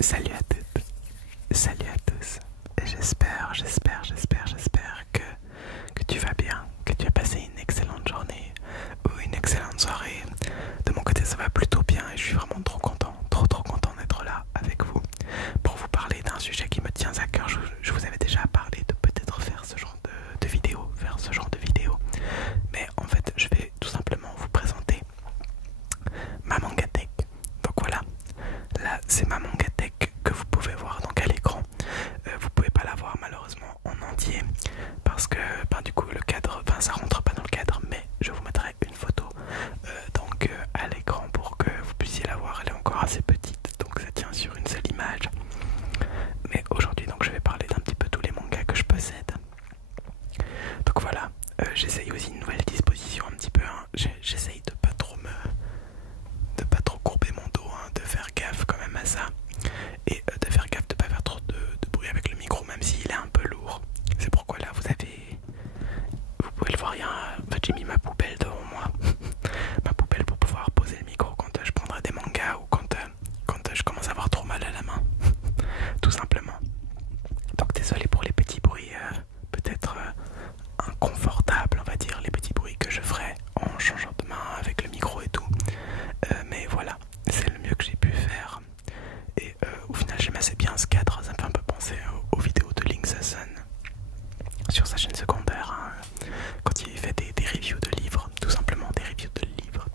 Salut à toutes, salut à tous. J'espère que tu vas bien, que tu as passé une excellente journée ou une excellente soirée. De mon côté, ça va plutôt bien et je suis vraiment trop content, trop content d'être là avec vous pour vous parler d'un sujet qui me tient à cœur. Je vous avais déjà parlé de peut-être faire ce genre de vidéo, mais en fait, je vais tout simplement vous présenter ma Mangatech. Donc voilà, là c'est ma Mangatech que vous pouvez voir donc à l'écran. Vous pouvez pas la voir malheureusement en entier parce que du coup le cadre, ça rentre pas dans le cadre, mais je vous mettrai une photo à l'écran pour que vous puissiez la voir. Elle est encore assez petite donc ça tient sur une seule image. Mais aujourd'hui donc je vais parler d'un petit peu tous les mangas que je possède. Donc voilà, j'essaye aussi une nouvelle disposition un petit peu, hein. J'essaye de pas trop courber mon dos, hein, de faire gaffe quand même à ça. Et de faire gaffe de pas faire trop de bruit avec le micro, même s'il est un peu lourd. C'est pourquoi là vous pouvez le voir, en fait j'ai mis ma poubelle devant moi. Ma poubelle pour pouvoir poser le micro quand je prendrai des mangas ou quand je commence à avoir trop mal à la main. Tout simplement. Donc désolé pour les petits bruits peut-être inconfortables, on va dire, les petits bruits que je ferai en changeant de main avec le micro et tout. Mais voilà, c'est le mieux que j'ai pu faire. Et au final j'aime assez bien ce cadre, ça me fait un peu penser aux vidéos de Link the Sun sur sa chaîne secondaire, hein, quand il fait des reviews de livres, tout simplement des reviews de livres.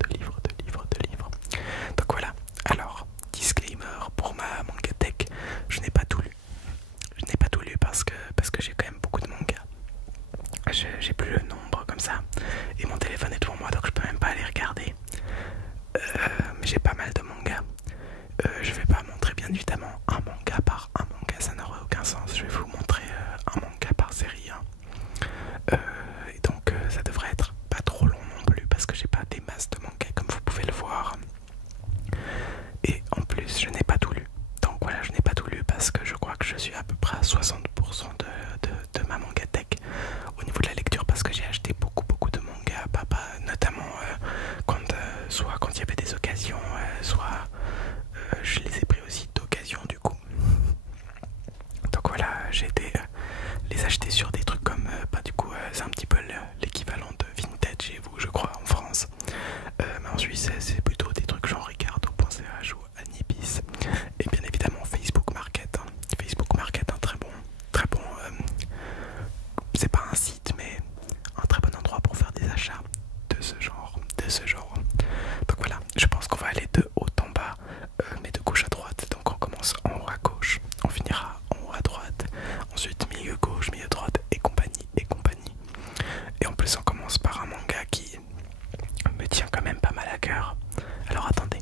Donc voilà, alors disclaimer pour ma Mangatech, je n'ai pas tout lu. Je n'ai pas tout lu parce que j'ai quand même beaucoup de mangas. J'ai plus le nombre comme ça et mon téléphone est devant moi donc je peux même pas aller regarder. Mais j'ai pas mal de mangas. Je vais pas montrer bien évidemment un manga par un manga, ça n'aurait aucun sens. Je vais vous montrer un manga par série, hein. Et donc ça devrait être pas trop long non plus parce que j'ai pas des masses de mangas comme vous pouvez le voir. Et en plus je n'ai pas tout lu. Donc voilà, je n'ai pas tout lu parce que je crois que je suis à peu près à 60% de ma Mangatech au niveau de la lecture, parce que j'ai acheté beaucoup de mangas, notamment soit quand il y avait des occasions, soit je les ai pris aussi d'occasion du coup. Donc voilà, j'ai été les acheter sur des trucs comme c'est un petit peu l'équivalent de Vintage chez vous je crois en France. Mais en Suisse c'est plutôt des trucs genre Ricardo.ch ou Anibis. Et bien évidemment Facebook Market, hein. Facebook Market, un très bon c'est pas un site mais un très bon endroit pour faire des achats de ce genre. Donc voilà, je pense qu'on va aller de haut en bas, mais de gauche à droite. Donc on commence en haut à gauche, on finira en haut à droite, ensuite milieu gauche, milieu droite et compagnie. Et en plus on commence par un manga qui me tient quand même pas mal à cœur. Alors attendez.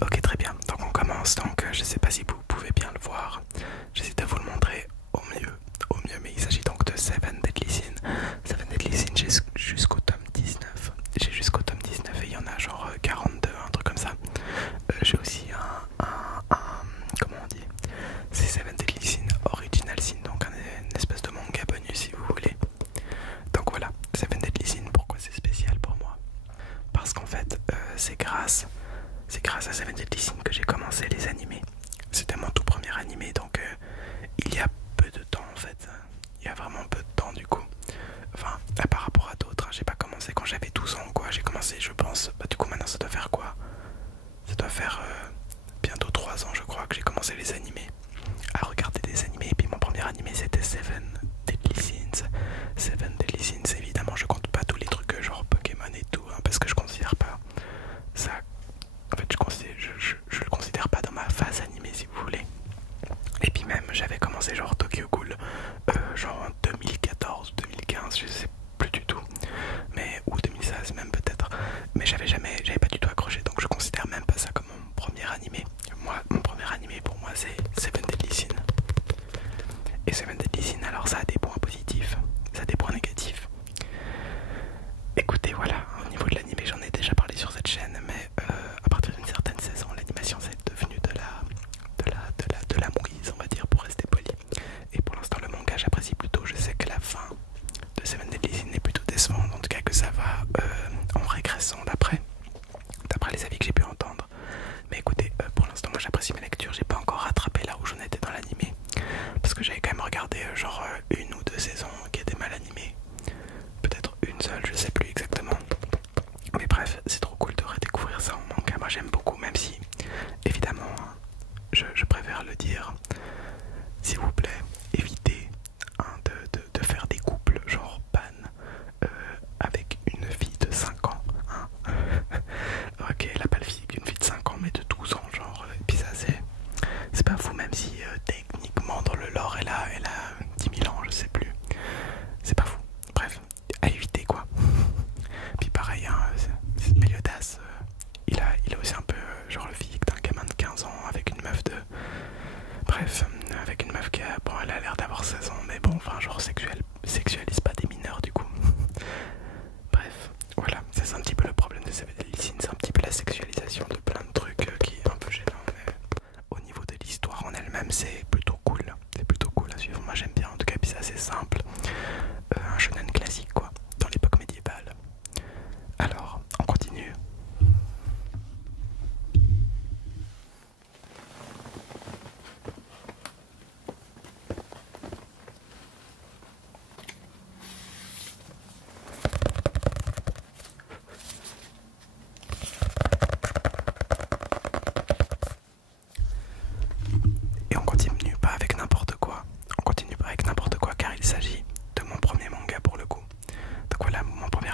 Ok, très bien, donc on commence. Donc je sais pas si vous pouvez bien le voir, j'essaie de vous le montrer au mieux, mais il s'agit donc de Seven Deadly Sins. Seven Deadly Sins, j'ai jusqu'au tome 19. J'ai jusqu'au tome 19 et il y en a genre 42, un truc comme ça. J'ai aussi comment on dit, c'est Seven Deadly Sins Original Sin, donc une espèce de manga bonus si vous voulez. Donc voilà, Seven Deadly Sins, pourquoi c'est spécial pour moi? Parce qu'en fait c'est grâce à Seven Deadly Sins que j'ai commencé les animés. C'était mon tout premier animé, donc il y a peu de temps en fait. Il y a vraiment peu de temps du coup. Enfin, par rapport à d'autres, hein. J'ai pas commencé quand j'avais 12 ans quoi. J'ai commencé, je pense, du coup maintenant ça doit faire quoi? Ça doit faire bientôt 3 ans je crois que j'ai commencé les animés. À regarder des animés. Et puis mon premier animé c'était Seven Deadly Sins. Seven Deadly Sins, évidemment je compte pas tous les trucs genre Pokémon et tout, hein, parce que je considère pas ça. En fait, je le considère pas dans ma phase animée si vous voulez. Et puis même, j'avais commencé genre Tokyo Ghoul, genre en 2014 ou 2015, je sais plus du tout.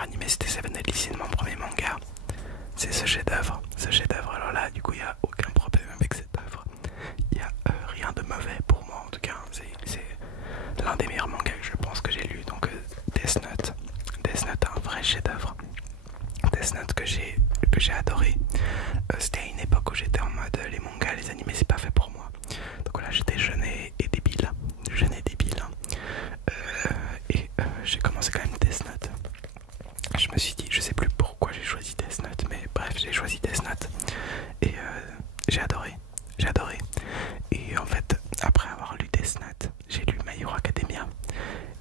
animé c'était Seven Deadly Sins, mon premier manga. C'est ce chef-d'œuvre, alors là du coup il n'y a aucun problème avec cette œuvre. Il n'y a rien de mauvais pour moi en tout cas, c'est l'un des meilleurs mangas que je pense que j'ai lu, donc Death Note. Death Note, un vrai chef-d'œuvre. Death Note que j'ai adoré. C'était à une époque où j'étais en mode les mangas, les animés c'est pas fait pour moi. Donc voilà, j'étais jeune et débile. J'ai commencé quand même Death Note. Je me suis dit, je sais plus pourquoi j'ai choisi Death Note, mais bref, j'ai choisi Death Note. Et j'ai adoré. Et en fait, après avoir lu Death Note, j'ai lu My Hero Academia.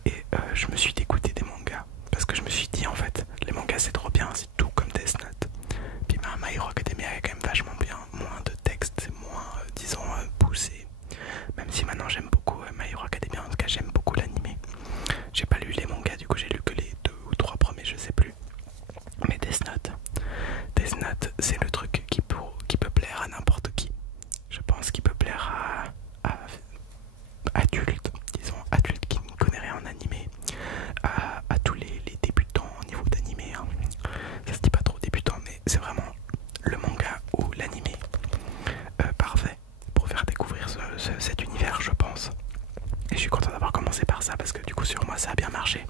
Et je me suis dégoûté des mangas. Parce que je me suis dit, en fait, les mangas c'est trop bien, c'est tout comme Death Note. Puis My Hero Academia est quand même vachement bien. Moins de texte, c'est moins, disons, poussé. Même si maintenant j'aime beaucoup My Hero Academia, en tout cas j'aime beaucoup l'animé. J'ai pas lu les mangas, du coup j'ai lu que les 2 ou 3 premiers, je sais plus. Mais Death Note, c'est le truc qui peut plaire à n'importe qui. Je pense qu'il peut plaire à adultes, disons, adultes qui ne connaissent rien en animé, à tous les débutants au niveau d'animé. Hein. Ça se dit pas trop débutant, mais c'est vraiment le manga ou l'animé parfait pour faire découvrir cet univers, je pense. Et je suis content d'avoir commencé par ça parce que du coup sur moi ça a bien marché.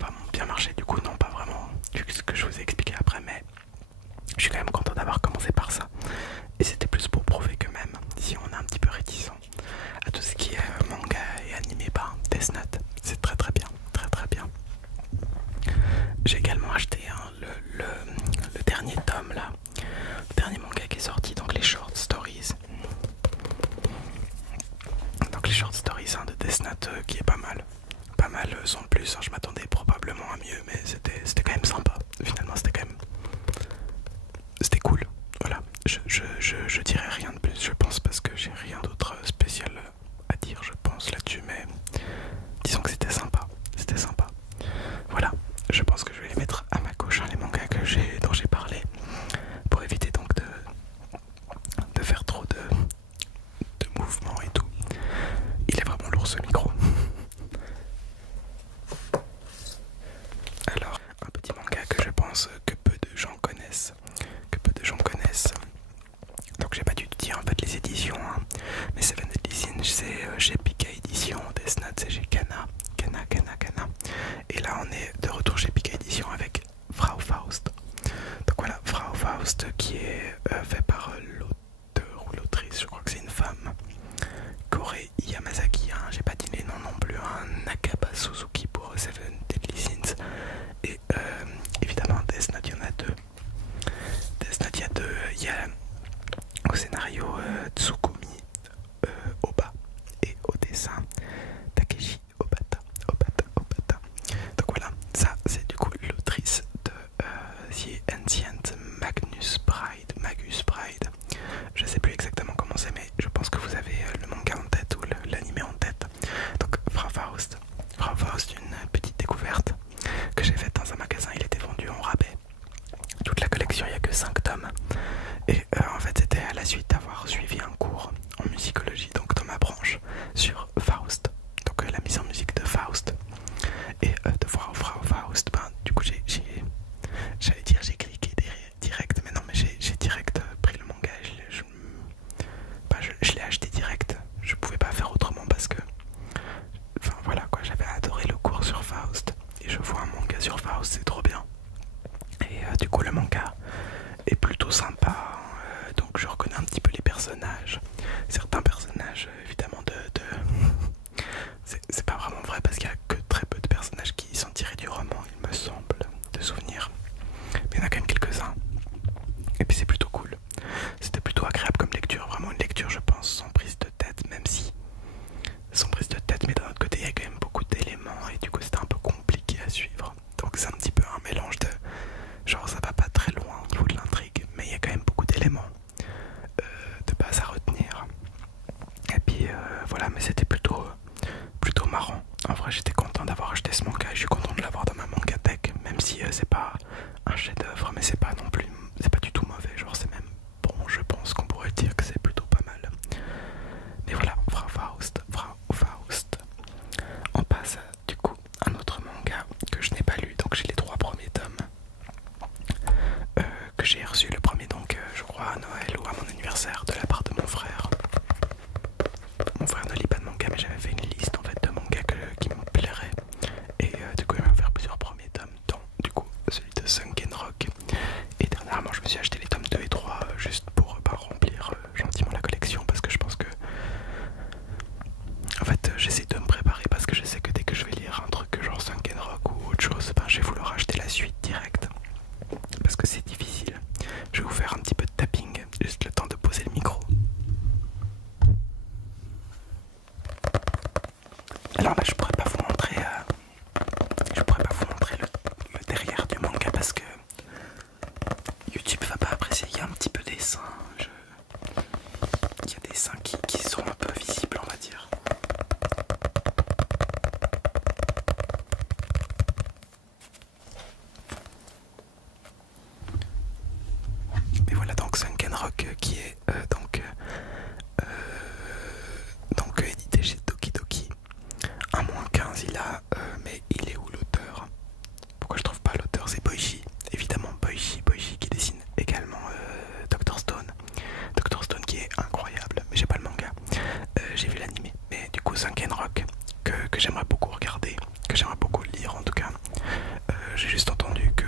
Enfin bien marché, du coup non pas vraiment, vu ce que je vous ai expliqué après, mais je suis quand même content d'avoir commencé par ça. Et c'était plus pour prouver que même si on est un petit peu réticent à tout ce qui est manga et animé, bah Death Note c'est très bien, très bien. J'ai également acheté hein, le dernier tome là, le dernier manga qui est sorti, donc les short stories. Donc les short stories hein, de Death Note qui est pas mal sans plus, hein, je m'attendais probablement à mieux, mais c'était quand même sympa, finalement c'était cool, voilà, je dirais rien de plus je pense parce que j'ai rien d'autre spécial à dire je pense là-dessus, mais disons que c'était sympa, voilà, je pense que je vais les mettre à ma gauche hein, les mangas dont j'ai parlé, pour éviter donc de faire trop de mouvements et tout. Il est vraiment lourd ce micro. Alors, un petit manga que je pense que peu de gens connaissent. Donc j'ai pas dû te dire en fait les éditions, hein. Mais Seven Deadly Sins c'est chez Pika Édition, Death Note c'est chez Kana. Et là on est de retour chez Pika Édition avec Frau Faust. Donc voilà, Frau Faust qui est fait par l'auteur ou l'autrice, je crois que c'est une femme. Korei Yamazaki, hein, j'ai pas dit les noms non plus, hein, Nakaba Suzuki pour Seven Deadly Sins. Et évidemment Death Note, il y en a deux. Il y a au scénario Tsukumi Oba et au dessin Takeshi Obata. Donc voilà, ça c'est du coup l'autrice de The Ancient Magus Bride. Je sais plus exactement comment c'est, mais je pense que vous avez le manga en tête ou l'anime en tête. Donc Frau Faust, une petite découverte que j'ai faite dans un magasin, il était vendu en rabais. Toute la collection, il n'y a que 5 tomes. Et en fait c'était à la suite d'avoir suivi un cours en musicologie, donc dans ma branche, sur Faust. Donc la mise en musique de Faust. Et de voir Frau Faust, ben, du coup j'allais dire j'ai cliqué direct, mais non, mais j'ai direct pris le manga et je l'ai acheté direct. Je pouvais pas faire autrement parce que, enfin voilà quoi, j'avais adoré le cours sur Faust et je vois un manga sur Faust, c'est trop bien. Et du coup le manga est plutôt sympa, donc je reconnais un petit peu les personnages, certains personnages évidemment c'est pas vraiment vrai parce qu'il y a que très peu de personnages qui sont tirés du roman, il me semble, de souvenirs, mais il y en a quand même quelques-uns. Et puis c'est plutôt cool, c'était plutôt agréable comme lecture, vraiment une lecture je pense sans prise de tête, même si sans prise de tête, mais d'un autre côté il y a quand même beaucoup d'éléments et du coup c'était un peu compliqué à suivre. Donc c'est un petit peu un mélange de genre ça va pas très loin au niveau de l'intrigue, mais il y a quand même beaucoup d'éléments de base à retenir. Et puis voilà, mais c'était plutôt marrant. En vrai j'étais content d'avoir acheté ce manga et je suis content de l'avoir dans ma mangatech, même si c'est pas un chef d'œuvre, mais c'est pas non plus, c'est pas du tout mauvais, genre c'est même bon, je pense qu'on pourrait dire que c'est plutôt pas mal. Mais voilà, Frau Faust. On passe du coup à un autre manga que je n'ai pas lu, donc j'ai les 3 premiers tomes. Rock qui est édité chez Doki Doki. Un -15 il a, mais il est où l'auteur? Pourquoi je trouve pas l'auteur? C'est Boichi, évidemment Boichi qui dessine également Dr Stone. Dr Stone qui est incroyable, mais j'ai pas le manga. J'ai vu l'anime, mais du coup Sunken Rock que j'aimerais beaucoup regarder, que j'aimerais beaucoup lire en tout cas. J'ai juste entendu que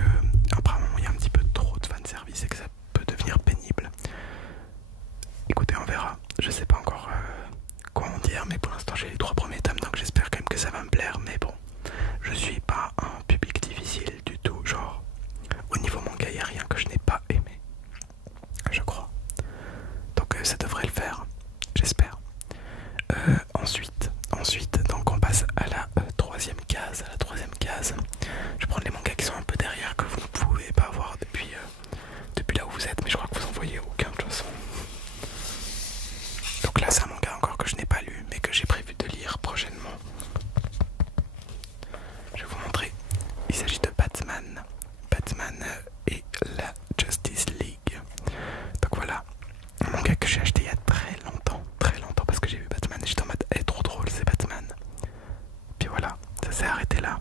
apparemment il y a un petit peu trop de fanservice et que ça peut devenir pénible. Écoutez, on verra. Je sais pas encore quoi en dire, mais pour l'instant j'ai les 3 premiers tomes, donc j'espère quand même que ça va me plaire. Mais bon, je suis pas un public difficile du tout. Genre, au niveau manga, il n'y a rien que je n'ai pas aimé, je crois. Donc ça devrait le faire, j'espère. Ensuite, donc on passe à la troisième case. Je vais prendre les mangas qui sont un peu derrière, que vous ne pouvez pas voir depuis là où vous êtes, mais je crois que vous en voyez aucun de toute façon. Donc là c'est un manga encore que je n'ai pas lu, mais que j'ai prévu de lire prochainement. Je vais vous montrer. Il s'agit de Batman et la Justice League. Donc voilà, un manga que j'ai acheté il y a très longtemps, parce que j'ai vu Batman et j'étais en mode trop drôle, c'est Batman. Puis voilà, ça s'est arrêté là.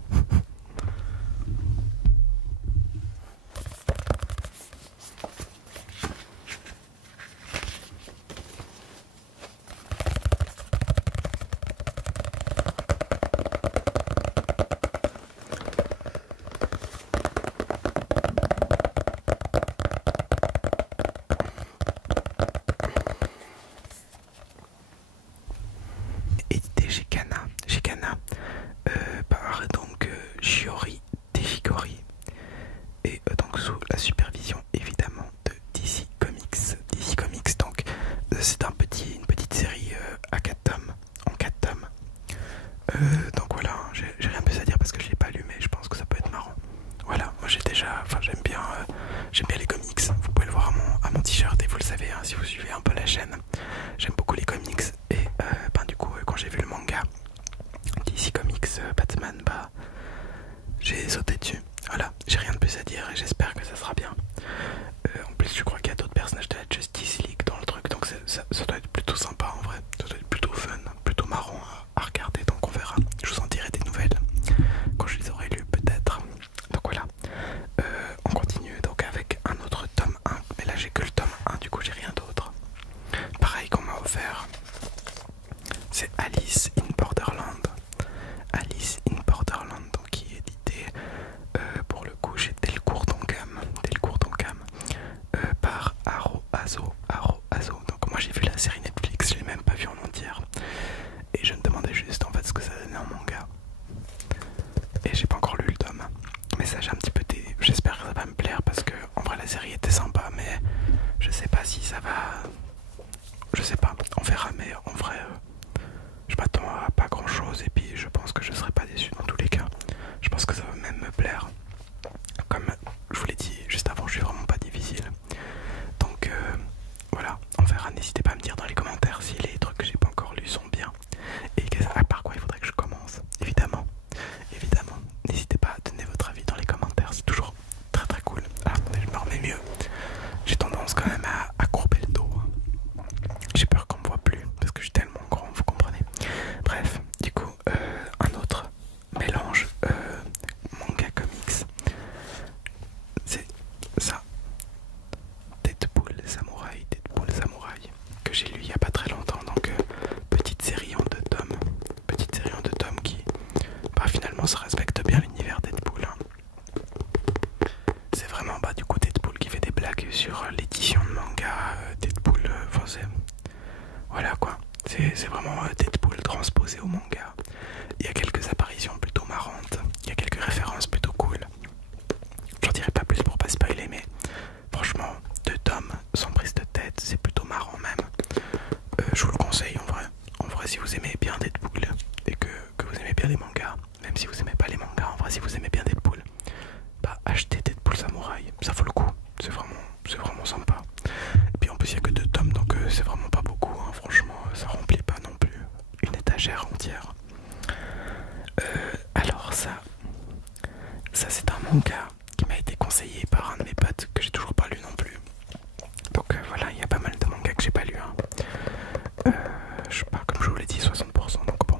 Édité chez Kana par donc Shiori Teshigori et donc sous la supervision évidemment de DC Comics. DC Comics donc c'est une petite série à 4 tomes, en 4 tomes. Donc voilà, j'ai rien plus à dire parce que je l'ai pas lu, mais je pense que ça peut être marrant. Voilà, moi j'aime bien les comics. Vous pouvez le voir à mon t-shirt et vous le savez hein, si vous suivez un peu la chaîne. J'aime beaucoup les comics et du coup quand j'ai vu le manga DC Comics Batman, j'ai sauté dessus. Voilà, j'ai rien de plus à dire et j'espère que ça sera bien. En plus je crois qu'il y a d'autres personnages de la Justice League dans le truc, donc ça doit être plutôt sympa en vrai. Ça doit être plutôt fun, plutôt marrant à regarder, donc on verra. Je vous en dirai des nouvelles quand je les aurai lues peut-être. Donc voilà, on continue donc avec un autre tome 1, mais là j'ai que le tome 1, du coup j'ai rien d'autre. Pareil qu'on m'a offert, c'est Alice in Borderland. Donc qui est édité pour le coup chez Delcourt Tonkam par Aro Azo. Donc moi j'ai vu la série Netflix, je l'ai même pas vue en entière et je me demandais juste en fait ce que ça donnait en manga et j'ai pas encore lu le tome, mais ça j'ai un petit peu j'espère que ça va me plaire parce que en vrai la série était sympa, mais je sais pas si ça va, je sais pas, on verra, mais en vrai je m'attends à pas grand chose et puis je pense que je serai pas déçu dans tous les cas. Je pense que ça va même me plaire. Comme je vous l'ai dit juste avant, je suis vraiment pas difficile. Donc voilà, on verra. N'hésitez pas à me dire dans les commentaires si les trucs que j'ai pas encore lus sont bien et par quoi il faudrait que je commence. Évidemment, n'hésitez pas à donner votre avis dans les commentaires, c'est toujours très très cool. Ah, attendez, je me remets mieux. J'ai tendance quand même à courber le dos. J'ai peur qu'on me voit plus parce que je suis tellement grand, vous comprenez. Bref, du coup, un autre mélange manga comics, c'est ça, Deadpool Samurai, que j'ai lu il y a pas très longtemps. Donc petite série en 2 tomes, qui finalement ça respecte bien l'univers Deadpool hein. C'est vraiment du coup Deadpool qui fait des blagues sur l'édition de manga Deadpool, voilà quoi, c'est vraiment Deadpool transposé au manga. Il y a quelques apparitions plutôt marrantes, il y a quelques références plutôt cool. J'en dirai pas plus pour pas spoiler, mais franchement 2 tomes sans prise de tête, c'est plutôt marrant même. Je vous le conseille en vrai. Si vous aimez bien Deadpool et que vous aimez bien les mangas, même si vous aimez pas les mangas, en vrai si vous aimez bien Deadpool, achetez Deadpool Samurai, ça vaut le coup, c'est vraiment sympa. Et puis en plus il y a que 2 tomes, donc c'est vraiment pas beaucoup hein. Franchement ça remplit pas non plus une étagère entière. Alors ça c'est un manga qui m'a été conseillé par un de mes potes que j'ai toujours pas lu non plus. Donc voilà, il y a je sais pas, comme je vous l'ai dit, 60%, donc bon.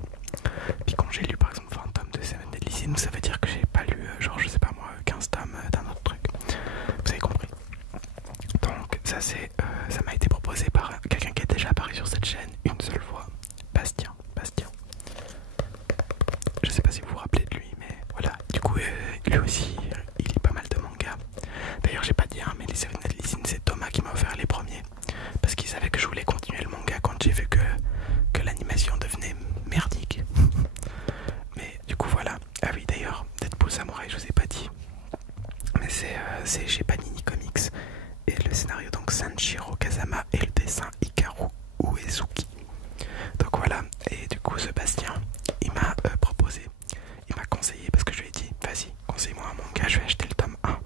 Puis quand j'ai lu par exemple 20 tomes de Seven Deadly Sins, ça veut dire que j'ai pas lu, genre je sais pas moi, 15 tomes d'un autre truc. Vous avez compris. Donc ça c'est, ça m'a été proposé par quelqu'un qui est déjà apparu sur cette chaîne une seule fois. Bastien. Je sais pas si vous vous rappelez de lui, mais voilà. Du coup, lui aussi, il lit pas mal de mangas. D'ailleurs, j'ai pas dit, hein, mais les Seven Deadly Sins, c'est Thomas qui m'a offert les premiers. Parce qu'il savait que je voulais continuer le manga quand j'ai vu que l'animation devenait merdique. Mais du coup, voilà. Ah oui, d'ailleurs, Deadpool Samurai, je vous ai pas dit. Mais c'est chez Panini Comics. Et le scénario, donc, Sanshiro Kazama et le dessin Hikaru Uesuki. Donc voilà, et du coup Sébastien, il m'a proposé, il m'a conseillé, parce que je lui ai dit, vas-y, conseille-moi un manga, je vais acheter le tome 1.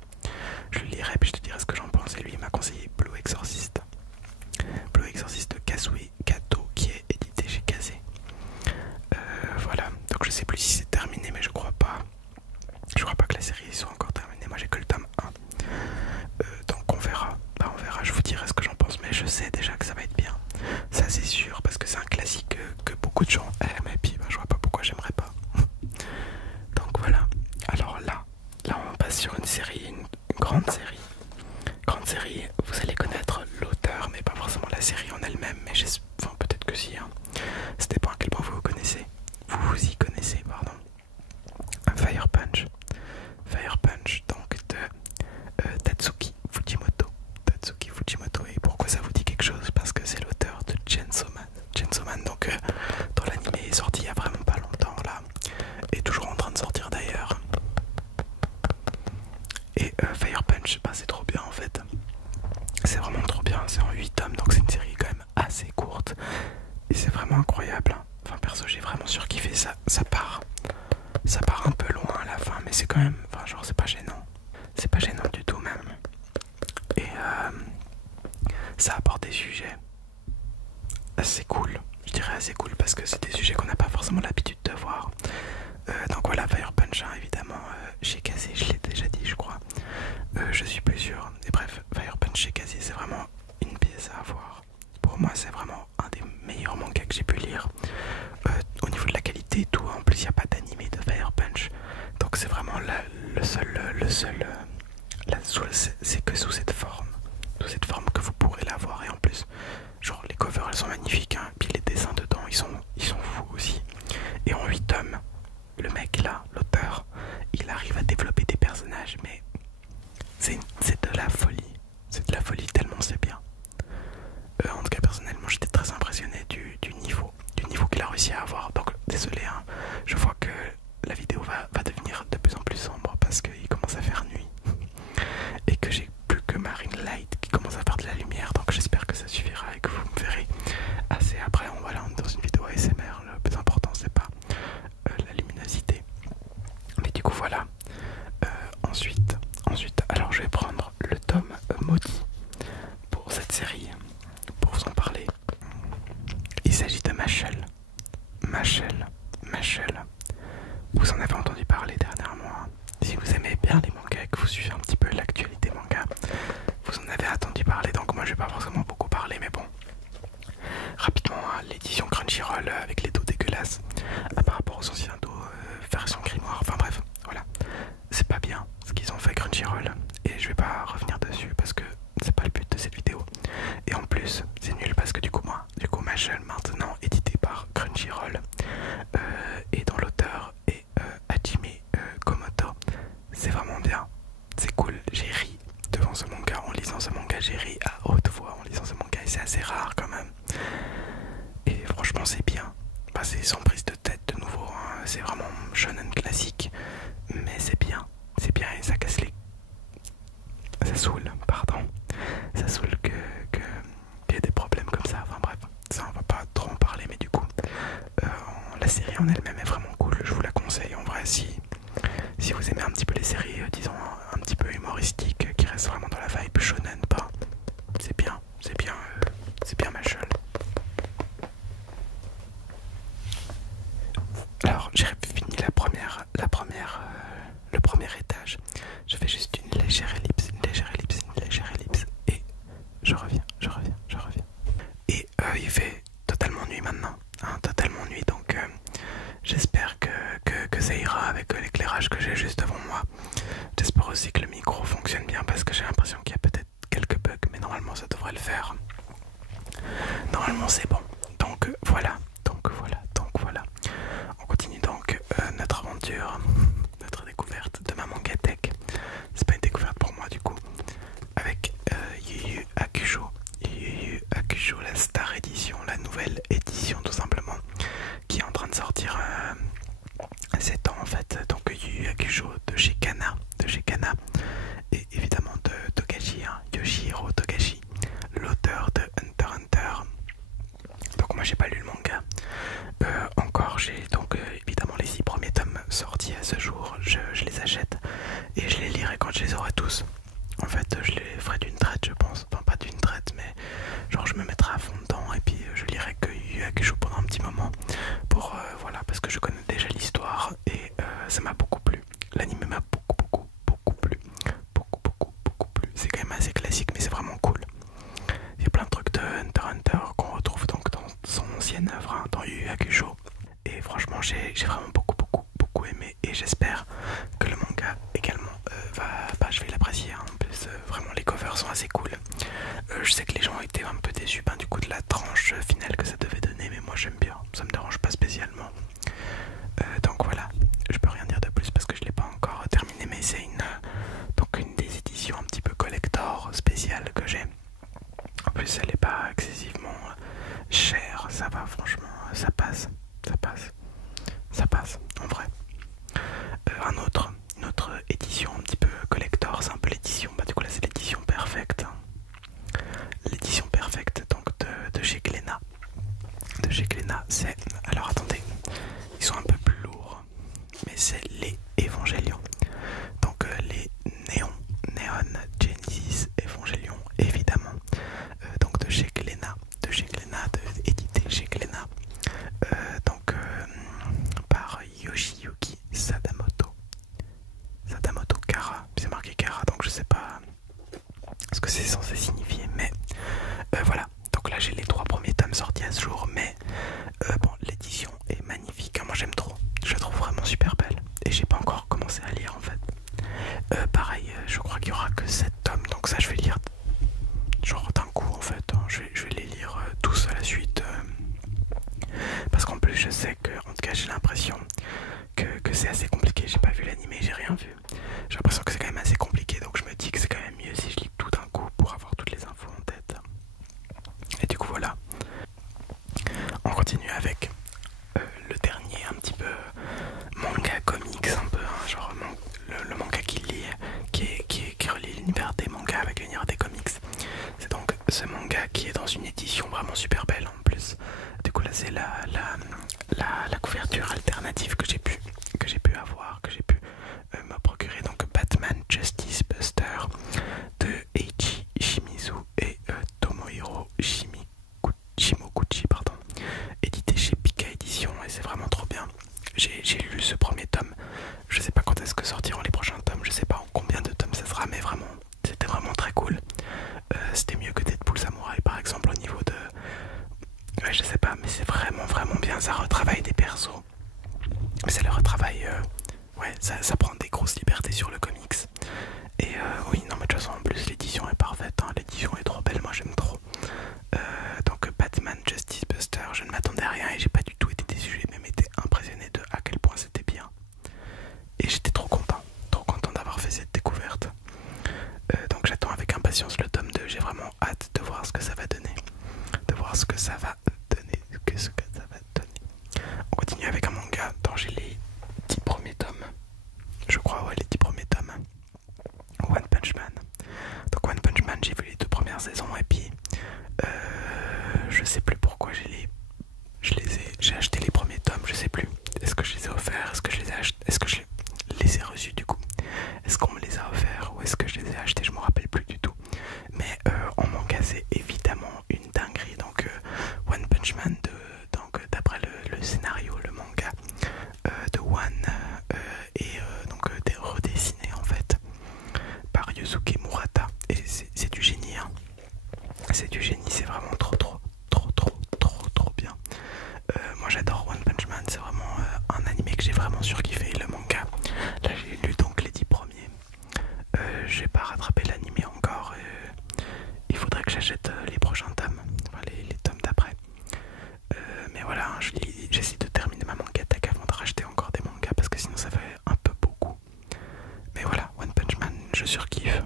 Je le lirai, puis je te dirai ce que j'en pense. Et lui, il m'a conseillé Blue Exorcist. Blue Exorcist de Kasui Kato, qui est édité chez Kazé. Voilà, donc je sais plus si c'est terminé, mais je crois pas. Je crois pas que la série soit encore terminée, moi j'ai que le tome 1. Donc on verra, on verra, je vous dirai ce que j'en pense, mais je sais déjà que ça va être bien. Ça c'est sûr, parce que c'est un classique que beaucoup de gens aiment, et puis je vois pas pourquoi j'aimerais pas. Donc voilà, alors là on passe sur une série, une grande série. Grande série, vous allez connaître l'auteur, mais pas forcément la série en elle-même, mais enfin peut-être que si, hein. Ça dépend à quel point vous vous connaissez. Vous y connaissez, pardon. Fire Punch. Fire Punch, donc de Tatsuki Fujimoto. Tatsuki Fujimoto, et pourquoi ça vous dit quelque chose? Parce que c'est l'auteur de Chainsaw Man. Chainsaw Man, donc dans l'anime est sorti il y a vraiment pas longtemps là, et toujours en train de sortir d'ailleurs. Et Fire Punch, c'est trop bien en fait. C'est vraiment trop bien, c'est en 8 tomes, donc c'est une série quand même assez courte. Et c'est vraiment incroyable. Enfin perso j'ai vraiment surkiffé ça. Ça part un peu loin à la fin, mais c'est quand même, enfin genre c'est pas gênant. C'est pas gênant du tout même. Et ça apporte des sujets assez cool. Je dirais assez cool parce que c'est des sujets qu'on n'a pas forcément l'habitude de voir. Donc voilà, Fire Punch, hein, évidemment, chez Kazé, je l'ai déjà dit je crois. Je suis plus sûr. Et bref, Fire Punch chez Kazé, c'est vraiment une pièce à avoir. Pour moi, c'est vraiment un des meilleurs mangas que j'ai pu lire. Au niveau de la qualité et tout, en plus il n'y a pas d'animé de Fire Punch. Donc c'est vraiment le seul c'est que sous cette forme. Sous cette forme que vous pourrez l'avoir. Et en plus, genre les covers elles sont magnifiques, hein. Puis les dessins dedans ils sont fous aussi. Et en 8 tomes, le mec là, l'auteur, il arrive à développer des personnages, mais c'est de la folie. C'est de la folie tellement c'est bien. En tout cas personnellement j'étais très impressionné du niveau qu'il a réussi à avoir. Donc désolé, hein, je vois que la vidéo va devenir de plus en plus sombre parce qu'il commence à faire nuit et que j'ai plus que Marine Light qui commence à faire de la lumière, donc j'espère que ça suffira et que vous me verrez assez après. On est dans une vidéo ASMR, le plus important c'est pas la luminosité, mais du coup voilà. Ensuite alors je vais prendre le tome maudit pour cette série pour vous en parler. Il s'agit de Mashle. Vous en avez entendu parler dernièrement. Si vous aimez bien les mangas et que vous suivez un petit peu l'actualité manga, vous en avez entendu parler. Donc moi je vais pas forcément beaucoup parler, mais bon. Rapidement, l'édition Crunchyroll avec les dos dégueulasses par rapport aux anciens dos version grimoire. Enfin bref, voilà. C'est pas bien ce qu'ils ont fait Crunchyroll. Et je vais pas revenir dessus parce que c'est pas le but de cette vidéo. Et en plus, c'est nul parce que du coup Mashle maintenant édité par Crunchyroll et dont l'auteur est Hajime Komoto. C'est vraiment bien, c'est cool. J'ai ri devant ce manga en lisant ce manga, j'ai ri à haute voix en lisant ce manga et c'est assez rare quand même. Et franchement c'est bien. C'est sans prise de tête de nouveau, hein. C'est vraiment shonen classique, mais c'est bien et ça casse les... Ça saoule, pardon. Ça saoule qu'il y ait des problèmes comme ça, enfin bref. Ça on va pas trop en parler, mais du coup la série en elle-même est vraiment cool, je vous la conseille en vrai. Si vous aimez un petit peu les séries disons un petit peu humoristiques qui restent vraiment dans la vibe shonen, c'est bien Mashle. Alors j'ai fini le premier étage. Je fais juste une légère ellipse et je reviens. Et il fait totalement aussi que le micro fonctionne bien parce que j'ai l'impression qu'il y a peut-être quelques bugs, mais normalement ça devrait le faire. Normalement c'est bon. Donc voilà, donc voilà. On continue donc notre aventure, notre découverte de ma mangatech. C'est pas une découverte pour moi du coup. Avec Yu Yu Hakusho. Yu Yu Hakusho, la Star Edition, la nouvelle édition tout simplement, qui est en train de sortir ces temps en fait. Donc Yu Yu Hakusho de chez Kana, et évidemment de Togashi, hein, Yoshihiro Togashi, l'auteur de Hunter x Hunter. Donc moi j'ai pas lu le manga encore, j'ai donc évidemment les 6 premiers tomes sortis à ce jour, je les achète et je les lirai quand je les aurai tous. En fait je les ferai d'une traite je pense, enfin pas d'une traite mais genre je me mettrai à fond dedans et puis je lirai que Yu Yu Hakusho pendant un petit moment pour voilà, parce que je connais déjà l'histoire et ça m'a beaucoup plu. L'anime m'a beaucoup plu, beaucoup plu. C'est quand même assez classique mais c'est vraiment cool. Il y a plein de trucs de Hunter x Hunter qu'on retrouve donc dans son ancienne œuvre, hein, dans Yu Yu Hakusho. Et franchement j'ai vraiment beaucoup aimé et j'espère que le manga également je vais l'apprécier, hein. En plus vraiment les covers sont assez cool. Je sais que les gens étaient un peu déçus du coup de la tranche finale que ça devait donner, mais moi j'aime bien, ça me dérange pas spécialement. Donc voilà, je peux rien dire de plus parce que je l'ai pas encore terminé, mais c'est une des éditions un petit peu collector spéciale que j'ai. En plus elle est pas excessivement chère, ça va franchement, ça passe en vrai. Une autre édition un petit peu collector, c'est un peu l'édition, du coup là c'est l'édition perfecte. L'édition perfecte donc de chez Glénat. De chez Glénat, c'est, alors attendez, ils sont un peu plus lourds, mais c'est les Évangélions. Donc les Neon Genesis Evangelion évidemment. Donc de chez Glénat, édité chez Glénat. Donc par Yoshiyuki Sadamoto Kara, c'est marqué Kara donc je sais pas ce que c'est censé signifier, mais voilà. Donc là j'ai les 3 premiers tomes sortis à ce jour, mais bon, l'édition est magnifique, hein, moi j'aime trop, je la trouve vraiment super belle et j'ai pas encore commencé à lire en fait. Pareil, je crois qu'il y aura que 7 tomes, donc ça je vais lire genre d'un coup en fait, hein. Je vais les lire tous à la suite parce qu'en plus je sais que, en tout cas j'ai l'impression que c'est assez compliqué. J'ai pas vu l'animé, j'ai rien vu, j'ai l'impression que c'est quand même assez compliqué, donc je me dis que c'est quand même mieux si je lis tout d'un coup pour avoir toutes les infos en tête. Et du coup voilà, on continue avec le dernier un petit peu manga comics un peu, hein, genre le manga qui relie l'univers des mangas avec l'univers des comics. C'est donc ce manga qui est dans une édition vraiment super belle en plus. Du coup là c'est la couverture alternative que j'ai pu avoir, que j'ai pu me procurer. Donc Batman Justice Buster de Eiichi Shimizu et Tomohiro Shimoguchi, pardon, édité chez Pika Édition, et c'est vraiment trop bien. J'ai lu ce premier tome, je sais pas quand est-ce que sortiront les prochains tomes, je sais pas en combien de tomes ça sera, mais vraiment c'était vraiment très cool. C'était mieux que Deadpool Samurai par exemple au niveau de... Ouais, je sais pas, mais c'est vraiment bien, ça retravaille des persos, mais ça le retravaille, ouais, ça prend des grosses libertés sur le comics. Et oui, non mais de toute façon en plus l'édition est parfaite, hein. L'édition est trop belle, moi j'aime trop. Donc Batman Justice Buster, je ne m'attendais à rien et j'ai pas du tout été déçu, j'ai même été impressionné de à quel point c'était bien. Et j'étais trop content d'avoir fait cette découverte. Donc j'attends avec impatience le tome 2, j'ai vraiment hâte de voir ce que ça va donner. On continue avec un manga dont j'ai les 10 premiers tomes. Je crois, ouais, les 10 premiers tomes. One Punch Man. Donc One Punch Man, j'ai vu les 2 premières saisons et puis je sais plus pourquoi j'ai acheté les premiers tomes, je sais plus. Est-ce que je les ai offerts, est-ce que je les ai achetés, est-ce que je les ai reçus du coup, est-ce qu'on me les a offerts ou est-ce que je les ai achetés, je me rappelle plus du tout. Mais en manga c'est évidemment une dinguerie. Donc One Punch Man, d'après le scénario, le manga de One donc redessiné en fait par Yusuke Murata, et c'est du génie, hein. C'est du génie, c'est vraiment trop bien. Moi j'adore One Punch Man, c'est vraiment un animé que j'ai vraiment surkiffé. Le manga, là j'ai lu donc les 10 premiers. j'ai pas rattrapé l'anime encore. Il faudrait que j'achète les prochains tomes, enfin les tomes d'après. Mais voilà, hein, j'essaie de terminer ma manga attack avant de racheter encore des mangas parce que sinon ça fait un peu beaucoup. Mais voilà, One Punch Man, je surkiffe.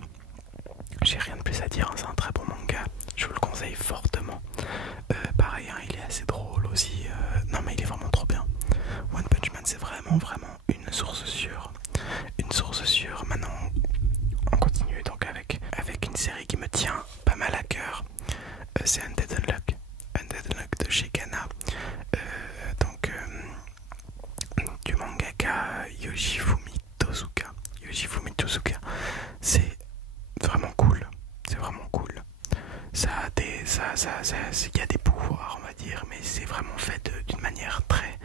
J'ai rien de plus à dire, hein, c'est un très bon manga, je vous le conseille fortement. Pareil, hein, il est assez drôle aussi. Non mais il est vraiment trop bien. One Punch Man c'est vraiment une source sûre. Une source sûre. Maintenant on continue donc avec une série qui me tient pas mal à cœur. C'est Undead Unluck. Undead Unluck de chez Kana. Du mangaka Yoshifumi Tozuka. Yoshifumi Tozuka. C'est vraiment cool. C'est vraiment cool. Il y a des pouvoirs, on va dire, mais c'est vraiment fait d'une manière très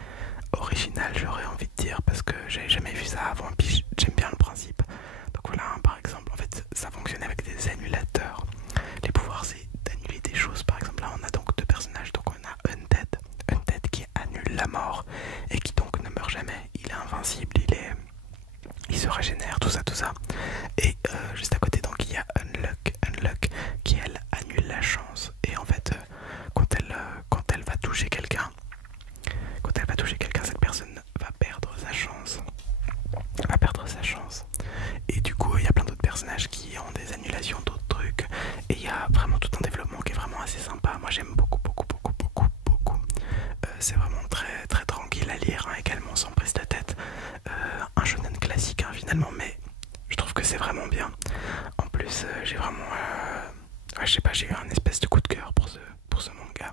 originale, j'aurais envie de dire, parce que j'ai jamais vu ça avant, et puis j'aime bien le principe. Donc voilà, hein, par exemple, en fait, ça fonctionne avec des annulateurs. Les pouvoirs, c'est d'annuler des choses. Par exemple, là, on a donc deux personnages. Donc on a Undead qui annule la mort et qui donc ne meurt jamais. Il est invincible, il se régénère, tout ça. Et juste à côté, donc il y a Unluck qui elle annule la chance. Et en fait, quand elle va toucher quelqu'un, cette personne va perdre sa chance. Et du coup, il y a plein d'autres personnages qui ont des annulations d'autres trucs. Et il y a vraiment tout un développement qui est vraiment assez sympa. Moi, j'aime beaucoup. C'est vraiment très tranquille à lire, hein, également sans prise de tête. Un shonen classique, hein, finalement, mais je trouve que c'est vraiment bien. En plus, j'ai vraiment... je sais pas, j'ai eu un espèce de coup de cœur pour ce manga.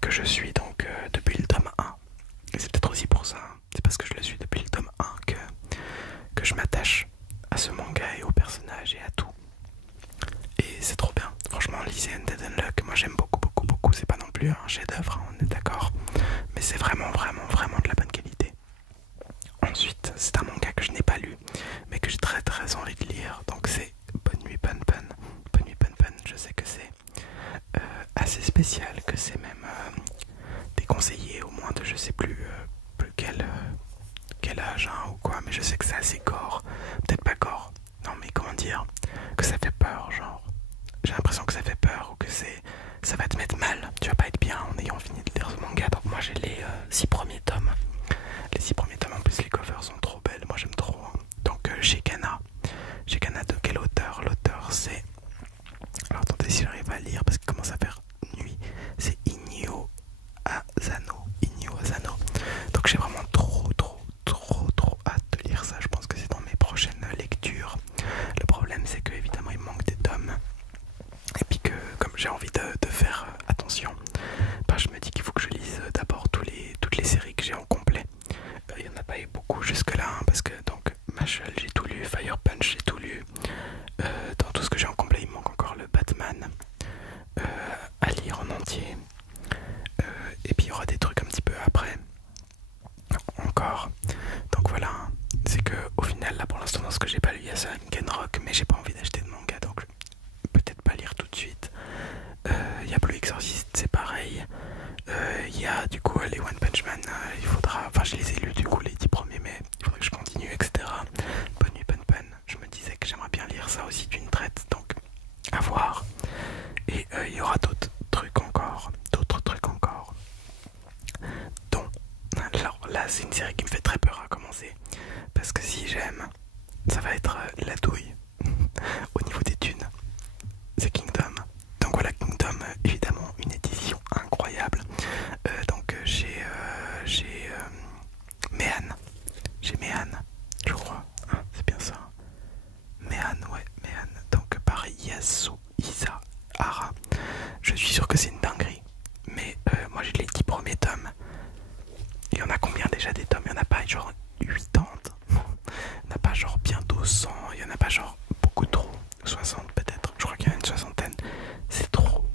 Que je suis donc depuis le tome 1. Et c'est peut-être aussi pour ça, hein. C'est parce que je le suis depuis le tome 1 que je m'attache à ce manga et aux personnages et à tout. Et c'est trop bien. Franchement, lisez Undead Unluck, moi j'aime beaucoup. C'est pas non plus un chef-d'œuvre, hein, on est d'accord. Mais c'est vraiment de la bonne qualité. Ensuite, c'est un manga que je n'ai pas lu, mais que j'ai très envie de lire. Donc c'est Bonne Nuit Pun Pun. Bonne Nuit Pun Pun, je sais que c'est assez spécial, que c'est même déconseillé au moins de je sais plus quel âge, hein, ou quoi, mais je sais que c'est assez gore. Peut-être pas gore, non mais comment dire, que ça fait peur, genre. J'ai l'impression que ça fait peur ou que ça va te mettre mal. Tu vas pas être bien en ayant fini de lire ce manga. Donc moi j'ai les 6 premiers tomes. Les 6 premiers tomes, en plus les covers sont trop belles. Moi j'aime trop, hein. Donc chez Kana. Chez Kana de quel auteur? L'auteur c'est... Alors attendez si j'arrive à lire parce qu'il commence à faire nuit. C'est Inyo Asano. Donc j'ai vraiment trop hâte de lire ça. Je pense que c'est dans mes prochaines lectures. Le problème c'est que évidemment il me manque des tomes. Et puis que comme j'ai envie de faire attention, bah, je me dis qu'il faut que je lise d'abord toutes les séries que j'ai en complet. Il n'y en a pas eu beaucoup jusque là, hein, parce que donc Mashle j'ai tout lu, Fire Punch j'ai tout lu. Dans tout ce que j'ai en complet il me manque encore le Batman à lire en entier. Et puis il y aura des trucs un petit peu après encore. Donc voilà, hein. C'est que au final là pour l'instant dans ce que j'ai pas lu il y a ça Genrock, mais j'ai pas envie d'acheter de manga donc peut-être pas lire tout de suite. Il y a Blue Exorcist, c'est pareil. Il y a du coup les One Punch Man, il faudra... Enfin je les ai lus du coup les 10 premiers, mais il faudrait que je continue, etc. Bonne Nuit Pun Pun, je me disais que j'aimerais bien lire ça aussi d'une traite, donc à voir. Et il y aura d'autres trucs encore. Dont... Alors là c'est une série qui me fait très peur à commencer. Parce que si j'aime, ça va être la douille. Au niveau des thunes, c'est Kingdom. Donc voilà, Kingdom, évidemment, une édition incroyable. Donc j'ai Mehan. J'ai Mehan, je crois. Hein, c'est bien ça. Mehan. Donc par Yasuhisa Hara. Je suis sûr que c'est une dinguerie. Mais moi j'ai les 10 premiers tomes. Il y en a combien déjà des tomes? Il y en a pas genre 80. Il n'y en a pas genre bientôt 100. Il y en a pas genre beaucoup trop. 60 peut-être. Je crois qu'il y en a une soixantaine. C'est trop.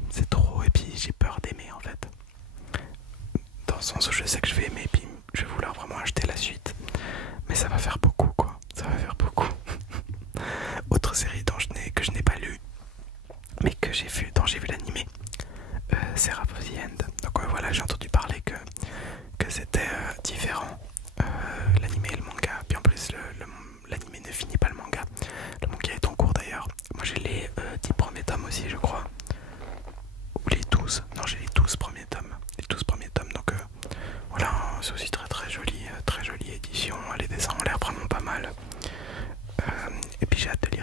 Et puis j'ai peur d'aimer en fait. Dans le sens où je sais que je vais aimer. Puis je vais vouloir vraiment acheter la suite. Mais ça va faire beaucoup quoi. Ça va faire beaucoup. Autre série que je n'ai pas lu. Mais dont j'ai vu l'animé. Seraph of the End. Donc voilà, j'ai entendu parler que c'était différent, l'anime et le manga. Puis en plus l'anime ne finit pas le manga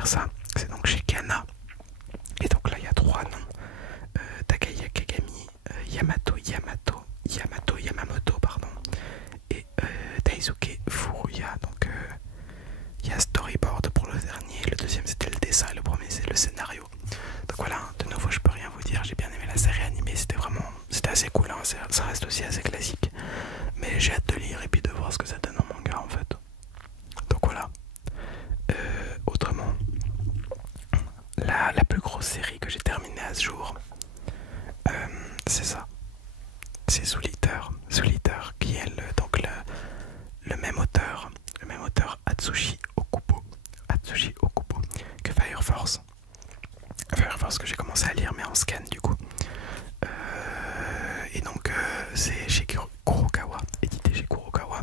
lire ça. C'est donc chez Kana. Et donc là il y a 3 noms. Takaya Kagami, Yamamoto, pardon, et Daisuke Furuya. Donc il y a storyboard pour le dernier, le deuxième c'était le dessin et le premier c'est le scénario. Donc voilà, de nouveau je peux rien vous dire, j'ai bien aimé la série animée, c'était assez cool, hein, ça reste aussi assez classique. Mais j'ai hâte de lire et puis de voir ce que ça donne en manga en fait. Donc voilà. Autrement, la plus grosse série que j'ai terminée à ce jour, c'est ça. C'est Soul Eater qui est le même auteur Atsushi Okubo que Fire Force que j'ai commencé à lire mais en scan du coup. Et donc c'est chez Kurokawa, édité chez Kurokawa,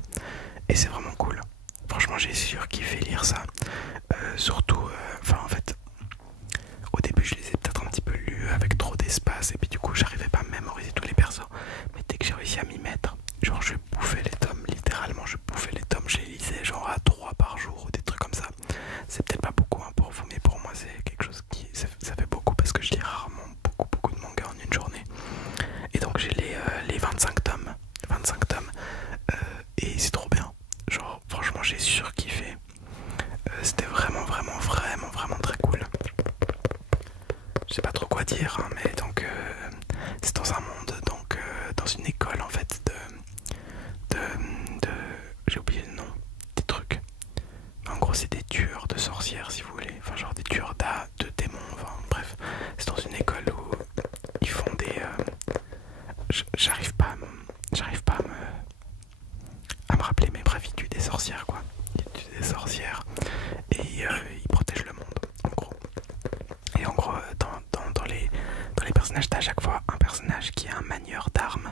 et c'est vraiment cool. Franchement j'ai surkiffé lire ça. Surtout, en fait, au début je les ai peut-être un petit peu lus avec trop d'espace et puis du coup j'arrivais pas à mémoriser tous les persos. Mais dès que j'ai réussi à m'y mettre, genre je bouffais les tomes, littéralement je bouffais les tomes, je les lisais genre à 3 par jour ou des trucs comme ça. C'est peut-être pas beaucoup hein, pour vous, mais pour moi c'est quelque chose qui... ça fait beaucoup parce que je lis rarement beaucoup de mangas en une journée. Et donc j'ai les 25 tomes. Et c'est trop bien. Genre franchement j'ai surkiffé. C'était vraiment très cool. Je sais pas trop quoi dire, hein, mais donc c'est dans un monde, donc dans une école en fait de j'ai oublié le nom des trucs. En gros c'est des tueurs de sorcières si vous voulez, enfin genre des tueurs de démons, enfin bref, c'est dans une école où ils font des j'arrive pas à me rappeler, mais bref ils tuent des sorcières quoi. Ils tuent des sorcières et ils protègent le monde en gros. Et en gros dans les personnages t'as à chaque fois un personnage qui est un manieur d'armes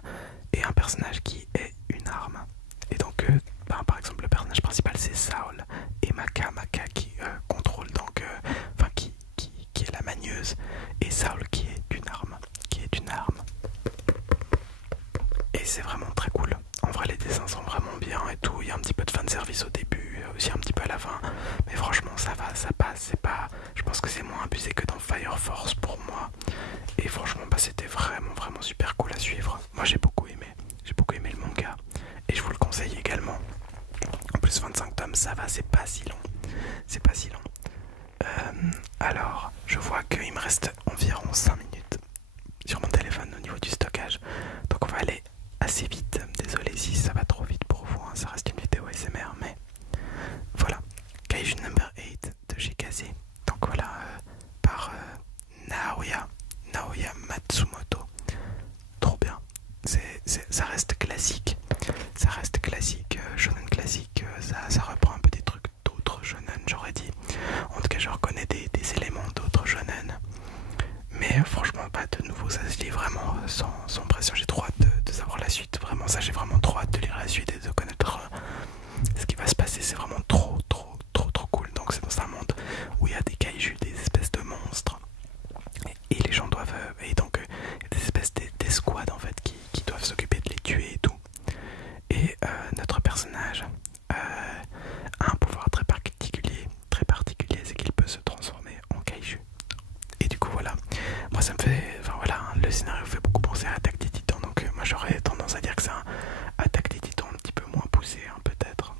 et un personnage qui est une arme. Et donc par exemple le personnage principal c'est Saul et Maka qui contrôle donc qui est la manieuse, et Saul qui est une arme. Et c'est vraiment très cool. En vrai les dessins sont vraiment bien et tout. Il y a un petit peu de fanservice au début, aussi un petit peu à la fin. Mais franchement ça va, ça passe. C'est pas... Je pense que c'est moins abusé que dans Fire Force pour moi. Et franchement c'était vraiment super cool à suivre. Moi j'ai beaucoup aimé le manga. Et je vous le conseille également. En plus 25 tomes ça va, c'est pas si long. Alors je vois qu'il me reste environ 5 minutes sur mon téléphone au niveau du stockage. Donc on va aller assez vite. Désolé si ça va trop vite pour vous, hein. Ça reste une vidéo SMR, mais voilà. Kaiju Number 8 de Shikaze. Donc voilà, par Naoya Matsumoto. Trop bien. Ça reste classique. Shonen classique. Ça reprend un peu des trucs d'autres shonen, j'aurais dit. En tout cas, je reconnais des éléments d'autres shonen. Mais franchement, pas de nouveau, ça se lit vraiment sans pression. J'ai trop hâte de savoir la suite. Vraiment, ça, j'ai vraiment trop hâte de lire la suite et de connaître ce qui va se passer. C'est vraiment trop cool. Donc, c'est dans un monde où il y a des kaiju, des espèces de monstres. Et les gens doivent. Et donc, il y a des espèces d'escouades en fait qui doivent s'occuper de les tuer et tout. Et notre personnage a un pouvoir très particulier, c'est qu'il peut se transformer en kaiju. Et du coup voilà, moi ça me fait, enfin voilà, hein, le scénario fait beaucoup penser à Attaque des Titans, donc moi j'aurais tendance à dire que c'est un Attaque des Titans un petit peu moins poussé, hein, peut-être.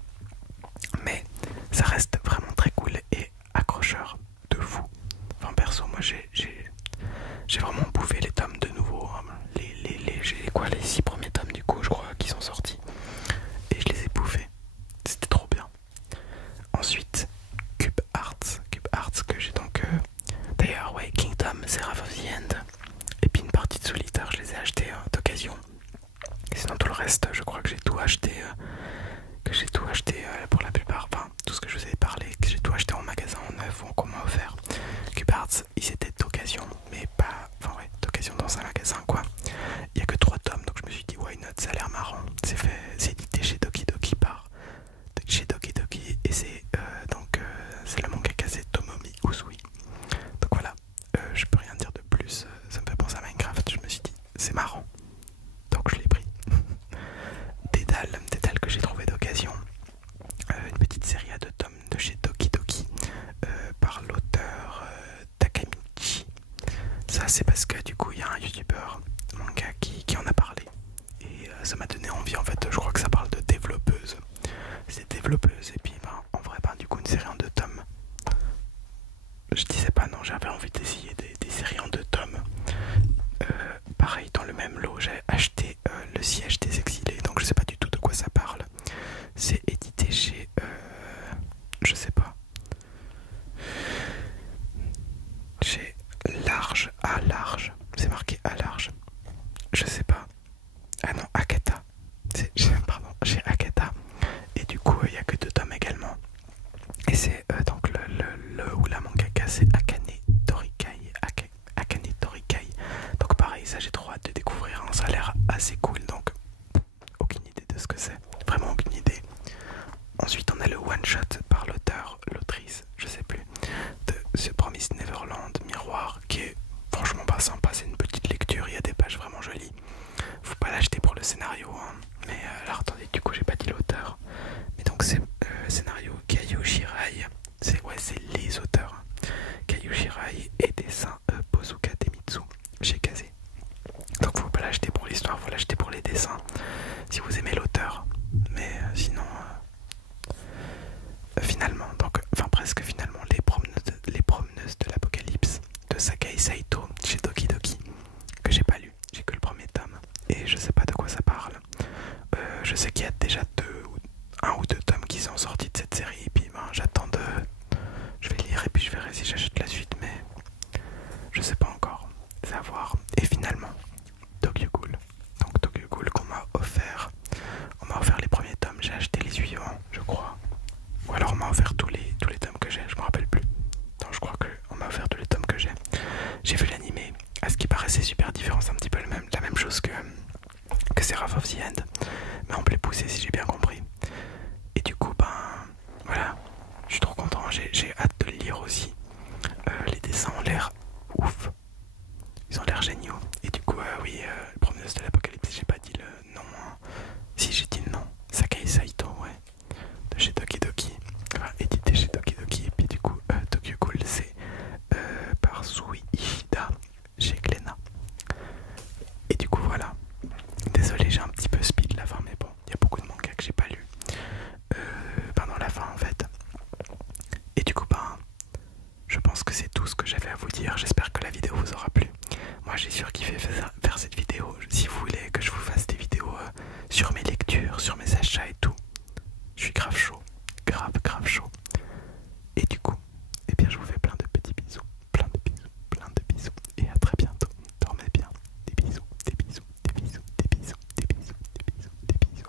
Mais ça reste vraiment très cool et accrocheur de fou. Enfin perso, moi j'ai vraiment bouffé les tomes de nouveau, hein. Les 6 premiers tomes du coup je crois qui sont sortis. Et je les ai bouffés. C'était trop bien. Ensuite, Cube Arts que j'ai donc... D'ailleurs, ouais, Kingdom, Seraph of the End. Et puis une partie de Soul Eater, je les ai achetés d'occasion. Et sinon tout le reste, je crois que j'ai tout acheté. Pour la plupart. Enfin, tout ce que je vous ai parlé, que j'ai tout acheté en magasin, en neuf ou en commun offert. Cube Arts, ils étaient d'occasion, mais pas... Enfin ouais, d'occasion dans un magasin quoi. Il y a que 3 tomes, donc je me suis dit why not, ça a l'air marrant. C'est édité chez Doki Doki et c'est le mangaka c'est Tomomi Usui. Donc voilà, je peux rien dire de plus, ça me fait penser à Minecraft, je me suis dit c'est marrant, donc je l'ai pris. Dédale que j'ai trouvé d'occasion. c'est parce que du coup il y a un youtubeur manga qui en a parlé. Et ça m'a donné envie en fait, je crois que ça parle de développeuse. C'est développeuse et puis ben, en vrai ben, du coup une série en 2 tomes. Je disais pas non, j'avais envie d'essayer des séries en 2 tomes. Pareil dans le même lot j'ai acheté Le Siège des Exilés, donc je sais pas du tout de quoi ça parle. C'est édité chez je sais pas. Chez Large, à Large. C'est marqué à Large. Je sais pas. Ah non, Akata. Pardon, chez Akata. Et du coup, il n'y a que 2 tomes également. Et c'est donc le ou la mangaka, c'est Akane Torikai. Akane Torikai. Donc pareil, ça j'ai trop hâte de découvrir. Hein. Ça a l'air assez cool, donc aucune idée de ce que c'est. Vraiment aucune idée. Ensuite, on a le one-shot par l'auteur, l'autrice, je sais plus, de The Promised Neverland, Miroir, qui est franchement pas sympa. C'est une petite lecture, il y a des pages vraiment jolies. Faut pas l'acheter pour le scénario, hein. Mais alors attendez, du coup j'ai pas dit l'auteur. Mais donc c'est scénario Kaio Shirai. C'est les auteurs. Kaio Shirai et dessin Pozuka Temitsu chez Kaze. Donc faut pas l'acheter pour l'histoire, faut l'acheter pour les dessins. Si vous aimez l'auteur. Mais sinon finalement, donc enfin presque finalement, les promeneuses de l'apocalypse de Sakai Saito chez Doki Doki, que j'ai pas lu, j'ai que le premier tome et je sais pas de quoi ça parle. Je sais qu'il y a déjà 1 ou 2 tomes qui sont sortis de cette série et puis ben, j'attends de... Je vais lire et puis je verrai si j'achète la suite, mais je sais pas encore, c'est à voir. Et finalement, Tokyo Ghoul. Donc Tokyo Ghoul qu'on m'a offert. On m'a offert les premiers tomes, j'ai acheté les suivants, je crois. Ou alors on m'a offert tous les tomes que j'ai, je me rappelle plus. Non, je crois qu'on m'a offert tous les tomes que j'ai. J'ai vu l'animé, à ce qui paraissait super différent, c'est un petit peu la même chose que Seraph of the End, mais en blé poussé si j'ai bien compris. Et du coup, ben voilà, je suis trop content, j'ai hâte de le lire aussi. Les dessins ont l'air ouf, ils ont l'air géniaux. Et du coup, oui, Promeneuse de l'Apocalypse, j'ai pas dit le nom. Hein. Si, j'ai dit le nom, Sakai Saito, ouais, de chez Doki Doki, enfin, édité chez Doki Doki. Et puis du coup, Tokyo Ghoul, c'est par Sui Ishida chez Glénat. Et du coup, voilà. Désolé, j'ai un petit peu speed la fin, mais bon, il y a beaucoup de mangas que j'ai pas lu pendant la fin en fait. Et du coup, ben, je pense que c'est tout ce que j'avais à vous dire. J'espère que la vidéo vous aura plu. Moi, j'ai surkiffé faire cette vidéo. Si vous voulez que je vous fasse des vidéos sur mes